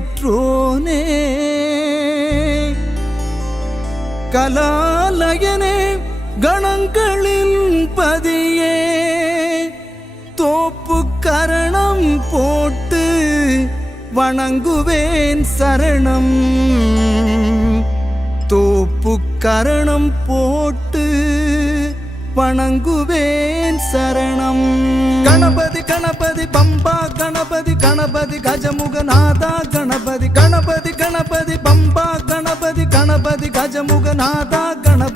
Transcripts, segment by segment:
பானை கலாலயனே கணங்களின் பதியே. தோப்பு கரணம் போட்டு வணங்குவேன் சரணம். தோப்பு கரணம் போட்டு வணங்குவேன் சரணம். கணபதி கணபதி பம்பா கணபதி கணபதி கஜமுகநாதா கணபதி கணபதி கணபதி பம்பா கணபதி கணபதி கஜமுகநாதா கணபதி.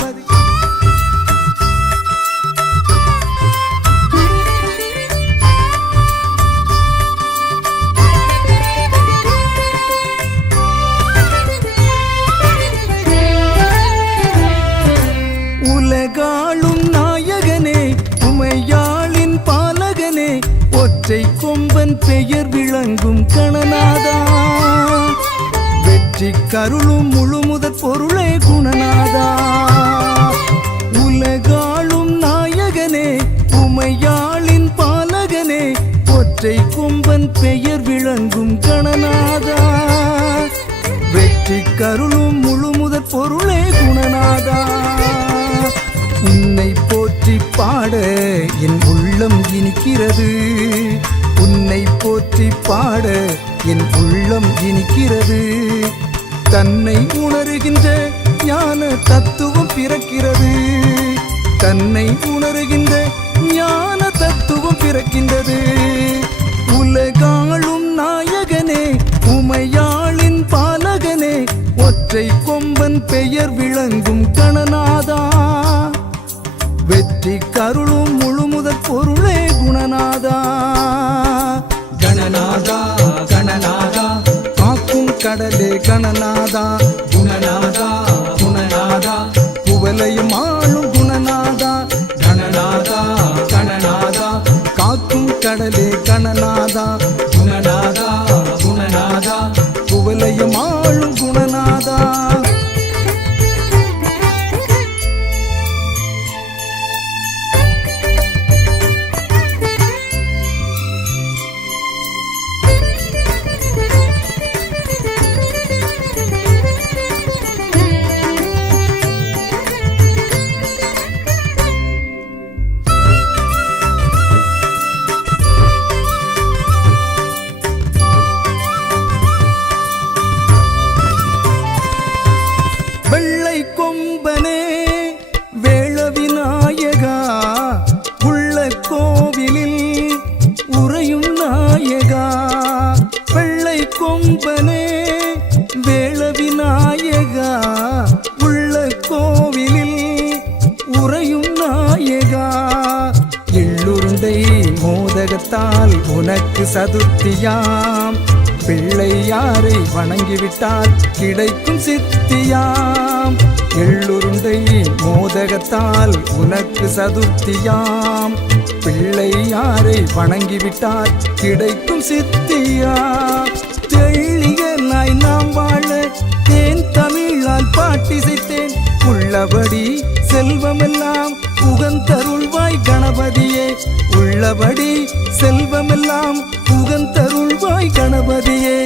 கருளும் முழுமுதற் பொருளே குணநாதா. உலகாளும் நாயகனே உமையாளின் பாலகனே ஒற்றை கொம்பன் பெயர் விளங்கும் கணநாதா. வெற்றி கருளும் முழுமுதற் பொருளே குணநாதா. உன்னை போற்றி பாட என் உள்ளம் இனிக்கிறது. உன்னை போற்றி பாட என் உள்ளம் இனிக்கிறது. தன்னை உணர்கின்ற ஞான தத்துவம் பிறக்கிறது. தன்னை உணர்கின்ற ஞான தத்துவம் பிறக்கின்றது. உலகாளும் நாயகனே உமையாளின் பாலகனே ஒற்றை கொம்பன் பெயர் விளங்கும் கணநாதா. வெற்றி கருளும் முழுமுதற் பொருளே குணநாதா. கணநாதா கணநாதா. கடலே கணநாதா குணநாதா குணநாதா. புவலையும் ஆளும் குணநாதா கணநாதா கணநாதா காக்கும் கடலே கணநாதா குணநாதா குணநாதா. புவலையும் சதுர்த்தியாம். பிள்ளையாரை வணங்கிவிட்டால் கிடைக்கும் சித்தியாம். எள்ளுருண்டை மோதகத்தால் உனக்கு சதுர்த்தியாம். பிள்ளையாரை வணங்கிவிட்டால் கிடைக்கும் சித்தியாம். தெள்ளிய நாய் நாம் வாழ தேன் தமிழால் பாட்டிசைத்தேன். உள்ளபடி செல்வமெல்லாம் புகந்தருள்வாய் கணபதியே. உள்ளபடி செல்வமெல்லாம் புகந்தருள்வாய் கணபதியே.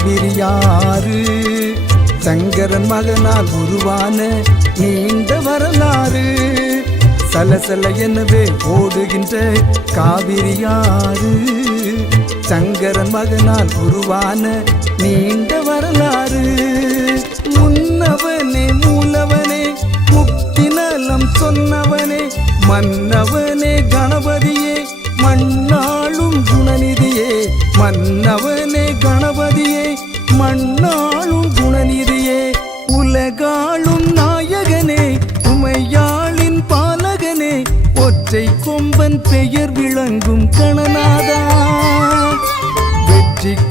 காவிரியாறு. சங்கரன் மகனால் உருவான நீண்ட வரலாறு. சலசல எனவே ஓடுகின்ற காவிரியாறு. சங்கரன் மகனால் உருவான நீண்ட வரலாறு. முன்னவனே மூலவனே முக்தி நலம் சொன்னவனே மன்னவன்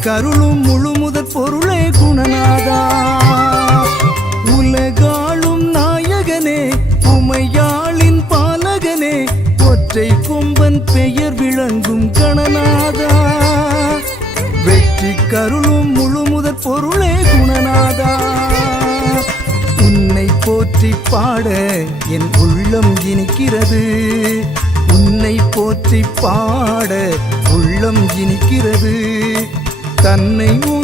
கருளும் முழுமுதற் பொருளே குணநாதா. உலகாளும் நாயகனே உமையாளின் பாலகனே ஒற்றை கொம்பன் பெயர் விளங்கும் கணநாதா. வெற்றி கருளும் முழுமுதற் பொருளே குணநாதா. உன்னை போற்றி பாட என் உள்ளம் இனிக்கிறது. உன்னை போற்றி பாட தன்னை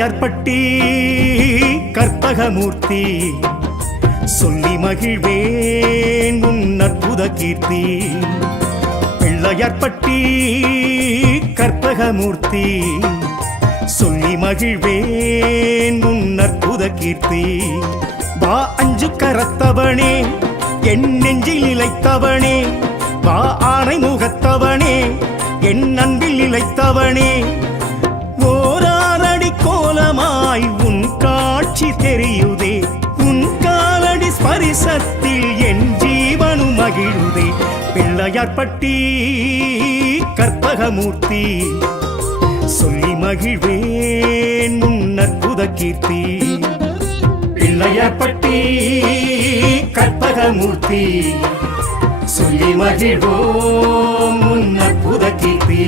பிள்ளையார்பட்டி கற்பகமூர்த்தி சொல்லி மகிழ்வேன் உன் அற்புத கீர்த்தி. பிள்ளையார்பட்டி கற்பகமூர்த்தி சொல்லி மகிழ்வேன் உன் அற்புத கீர்த்தி. வா அஞ்சு கரத்தவனே என் நெஞ்சில் நிலைத்தவனே வா ஆனை முகத்தவனே என் அன்பில் நிலைத்தவனே. காட்சி தெரியுதே. உன் காலடி ஸ்பரிசத்தில் என் ஜீவனு மகிழுதே. பிள்ளையார்பட்டி கற்பகமூர்த்தி சொல்லி மகிழ்வேன் உன் அற்புத கீர்த்தி பிள்ளையார்பட்டி கற்பகமூர்த்தி சொல்லி மகிழ்வோம் உன் அற்புத கீர்த்தி.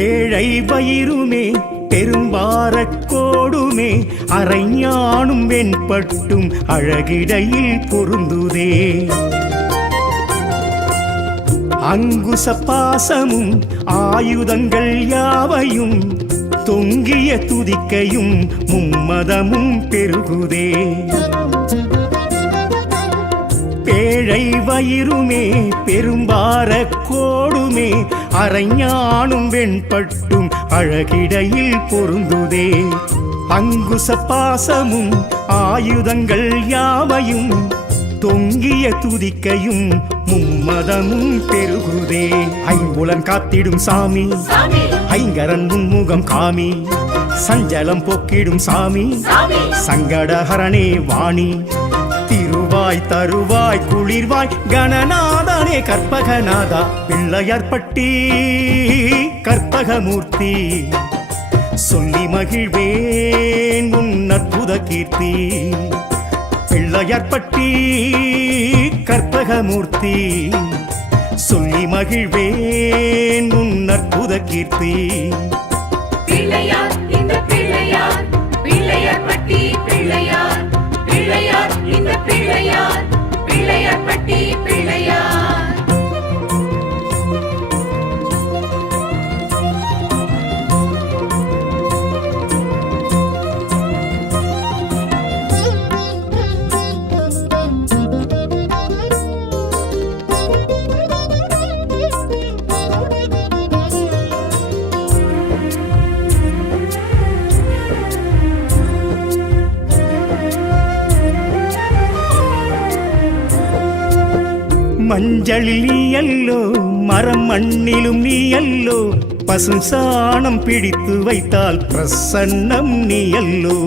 பேழை வயிறுமே பெரும்பாரக் கோடுமே அரைஞானும் வெண்பட்டும் அழகிடையில் பொருந்துதே. அங்குச பாசமும் ஆயுதங்கள் யாவையும் தொங்கிய துதிக்கையும் மும்மதமும் பெருகுதே. பேழை வயிறுமே பெரும்பார கோடுமே அரைஞானும் வெண்பட்டும் அழகிடையில் பொருந்துதே. அங்குச பாசமும் ஆயுதங்கள் யாவையும் தொங்கிய துதிக்கையும் மும்மதமும் பெருகுதே. ஐம்புலன் காத்திடும் சாமி ஐங்கரன் முன்முகம் காமி சஞ்சலம் போக்கிடும் சாமி. சங்கடஹரணே வாணி. திருவாய் தருவாய் குளிர்வாய் கணநாதனே கற்பகநாதா பிள்ளையார்பட்டி கற்பகமூர்த்தி. சொல்லி மகிழ்வேன் உன் அற்புத கீர்த்தி. பிள்ளையார்பட்டி கற்பகமூர்த்தி. சொல்லி மகிழ்வேன் உன் அற்புத கீர்த்தி. பிள்ளையார் பிள்ளையார் பிள்ளையார் பட்டி பிள்ளையார். மஞ்சளில் நீயல்லோ மரம் மண்ணிலும் நீயல்லோ பசு சாணம் பிடித்து வைத்தால் பிரசன்னம் நீயல்லோ.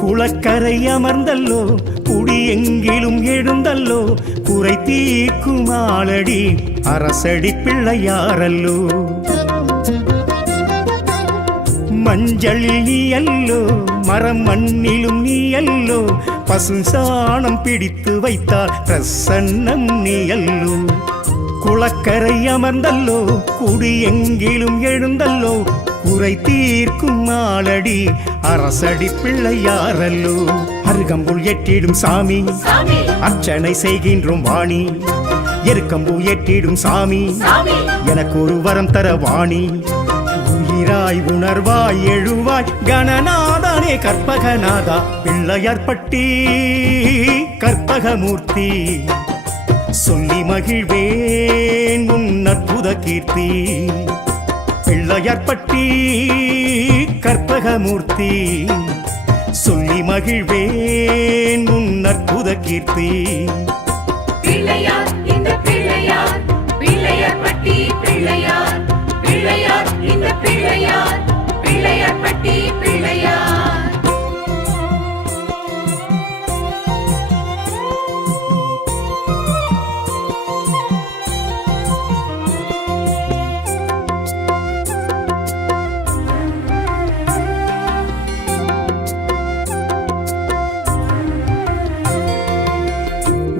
குளக்கரை அமர்ந்தல்லோ குடி எங்கிலும் எழுந்தல்லோ குறை தீக்கும் ஆளடி அரசடி பிள்ளையாரல்லோ. மஞ்சளில் நீ அல்லோ மரம் மண்ணிலும் நீ அல்லோ பசுசாணம் பிடித்து வைத்தால் பிரசன்னம் நீ அல்லோ குளக்கரை அமர்ந்தல்லோ குடி எங்கிலும் எழுந்தல்லோ குறை தீர்க்கும் ஆளடி அரசடி பிள்ளையாரல்லோ. அருகம்புல் எட்டிடும் சாமி அர்ச்சனை செய்கின்றோம் வாணி. எருக்கம்பூ எட்டிடும் சாமி. எனக்கு ஒரு வரம் தர வாணி. உயிராய் உணர்வாய் எழுவாய் கணநாதனே கற்பகநாதா பிள்ளையார்பட்டி கற்பகமூர்த்தி. சொல்லி மகிழ்வேன் உன் அற்புத கீர்த்தி. பிள்ளையார்பட்டி கற்பகமூர்த்தி. சொல்லி மகிழ்வேன் உன் அற்புத கீர்த்தி. பிள்ளையார் பிள்ளையார் பிள்ளையார் பட்டி பிள்ளையார்.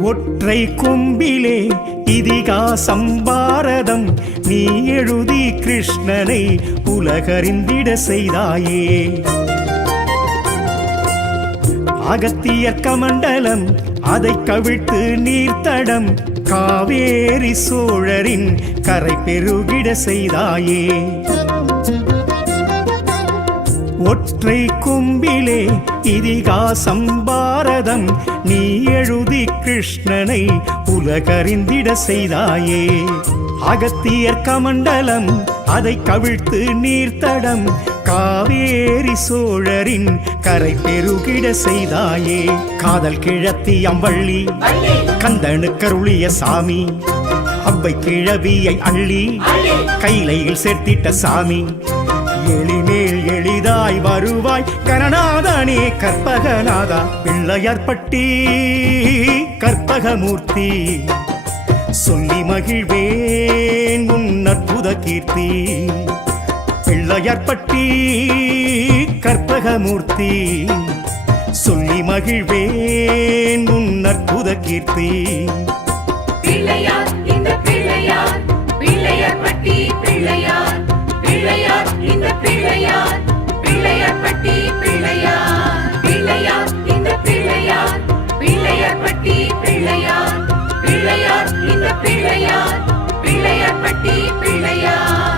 ஒற்றை கொம்பிலே இதிகாசம் பாரதம் நீ எழுதி கிருஷ்ணனை உலகறிந்திட செய்தாயே. அகத்தியர் கமண்டலம் அதை கவிழ்த்து நீர்த்தடம் காவேரி சோழரின் கரை பெருகிட செய்தாயே. ஒற்றை கும்பிலே இதிகாசம் பாரதம் நீ எழுதி கிருஷ்ணனை உலகறிந்திட செய்தாயே. அகத்தியர் கமண்டலம் அதை கவிழ்த்து நீர்த்தடம் காவேரி சோழரின் கரை பெருகிட செய்தாயே. காதல் கிழத்தி அம்பள்ளி வள்ளி கந்தனு கருளிய சாமி அவ்வை கிழவியை அள்ளி கைலையில் சேர்த்திட்ட சாமி. எளி எளிதாய் வருவாய். கரணாதனே கற்பகநாதா. பிள்ளையார்பட்டி கற்பகமூர்த்தி. சொல்லி மகிழ்வேன் உன் அற்புத கீர்த்தி. பிள்ளையார்பட்டி கற்பகமூர்த்தி. சொல்லி மகிழ்வேன் உன் அற்புத கீர்த்தி. பிள்ளையார் இந்த பிள்ளையார். பிள்ளையார் பட்டி பிள்ளையார். பிள்ளையார் இந்த பிள்ளையார். பிள்ளையார் பிள்ளையார் பிள்ளையார் இந்த பிள்ளையார் பிள்ளையார் பட்டி பிள்ளையார் பிள்ளையார் இந்த பிள்ளையார் பிள்ளையார்.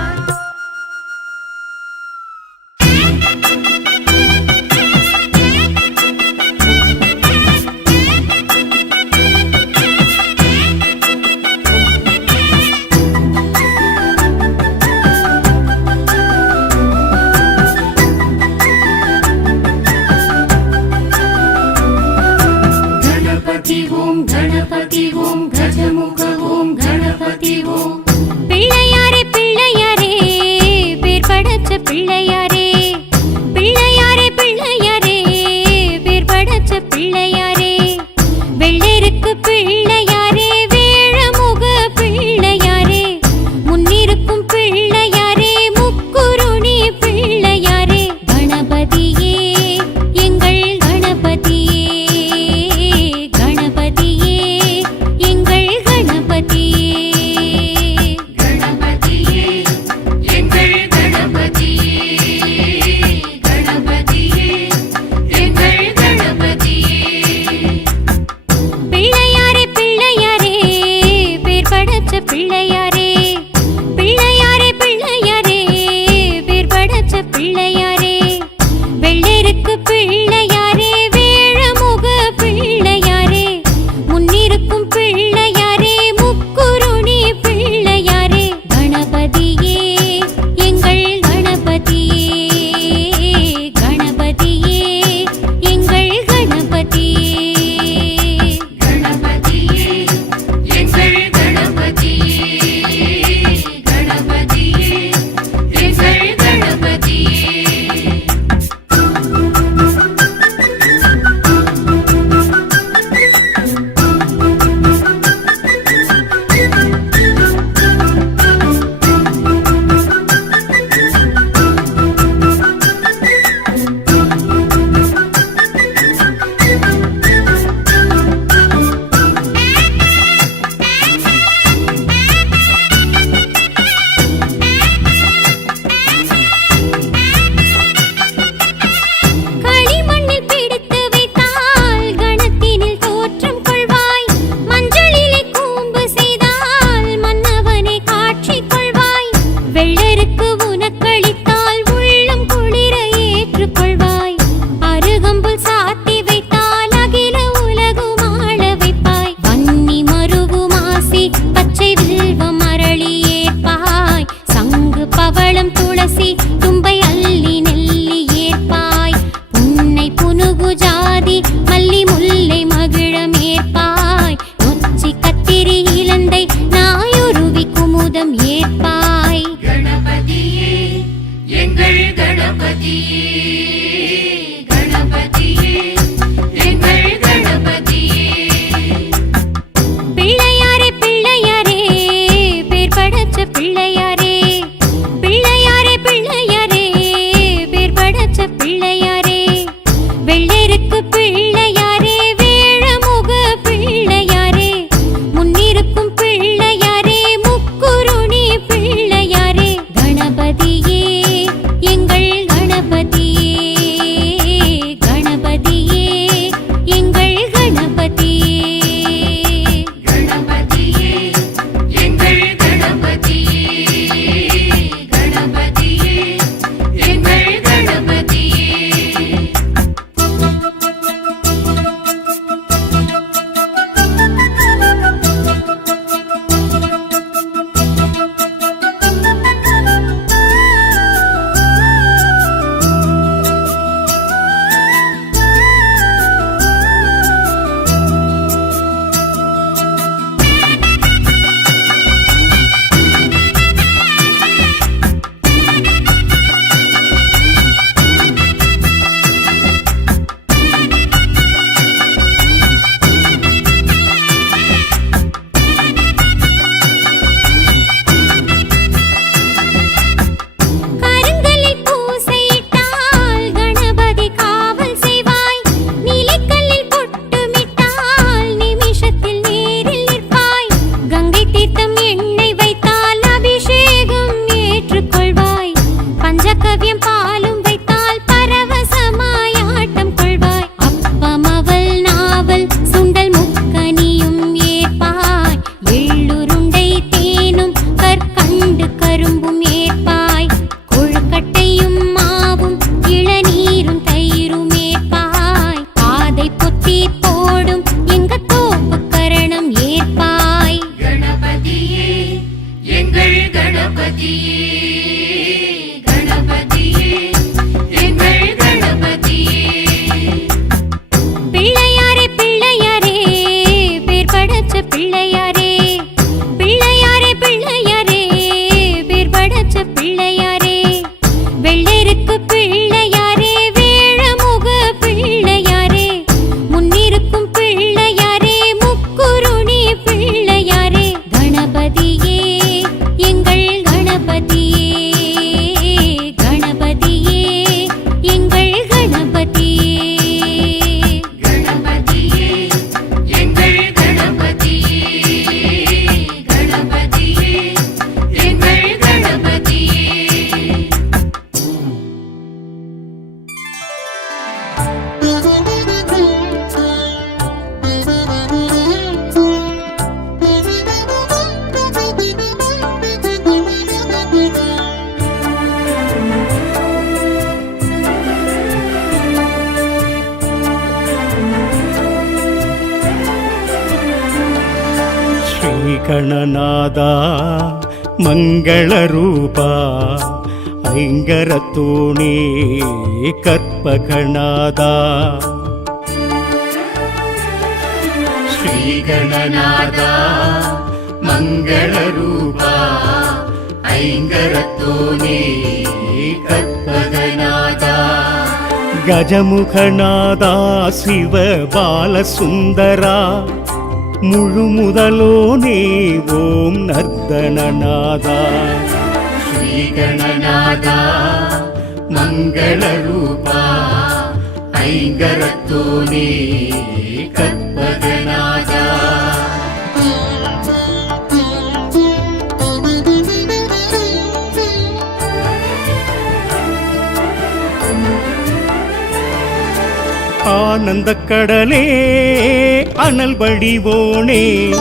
ತ್ರಿಗಣನಾದಾ மங்களரூபா ஐங்கரத்தூணே கற்பகநாதா. ஸ்ரீகணநாதா மங்களரூபா ஐங்கரத்தூணே கற்பகநாதா. கஜமுகநாதா சிவ பாலசுந்தரா முழு முதலோனே ஓம் நர்தனநாதா. ஸ்ரீகணநாதா மங்களரூபா ஐங்கரத்தோனே கற்பகநாதா. ஆனந்த கடலே அனல் வடிவோனே.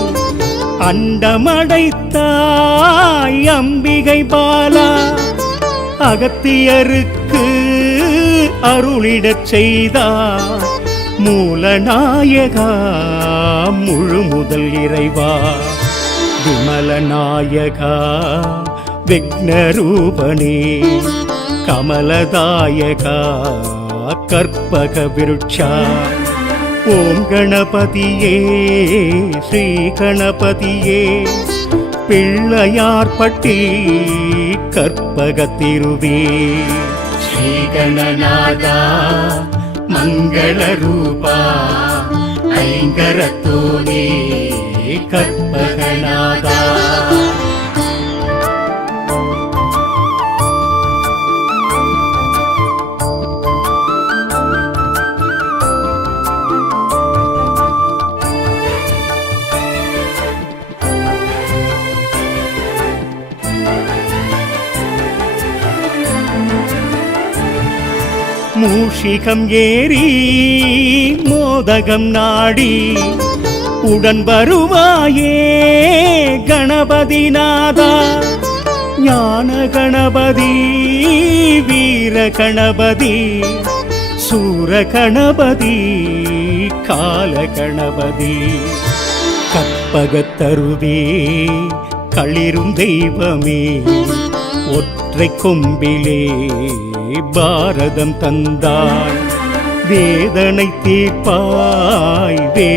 அண்டமடைத்தாய் அம்பிகை பாலா. அகத்தியருக்கு அருளிடச் செய்தா. மூலநாயகா முழு முதல் இறைவா. விமலநாயகா விக்னரூபனே. கமலதாயகா கற்பக விருட்சா. ஓம் கணபதியே ஸ்ரீ கணபதியே. பிள்ளையார்பட்டி கற்பகத்திருவே ஸ்ரீ கணநாதா மங்கள ரூபா ஐங்கரத்தோனே கற்ப சிகம் ஏறி மோதகம் நாடி உடன் வருவாயே கணபதி நாதா ஞான கணபதி வீர கணபதி சூர கணபதி கால கணபதி. கற்பகத்தருவே களிரும் தெய்வமே ஒற்றை கொம்பிலே பாரதம் தந்தாய் வேதனை தீர்ப்பாய் வே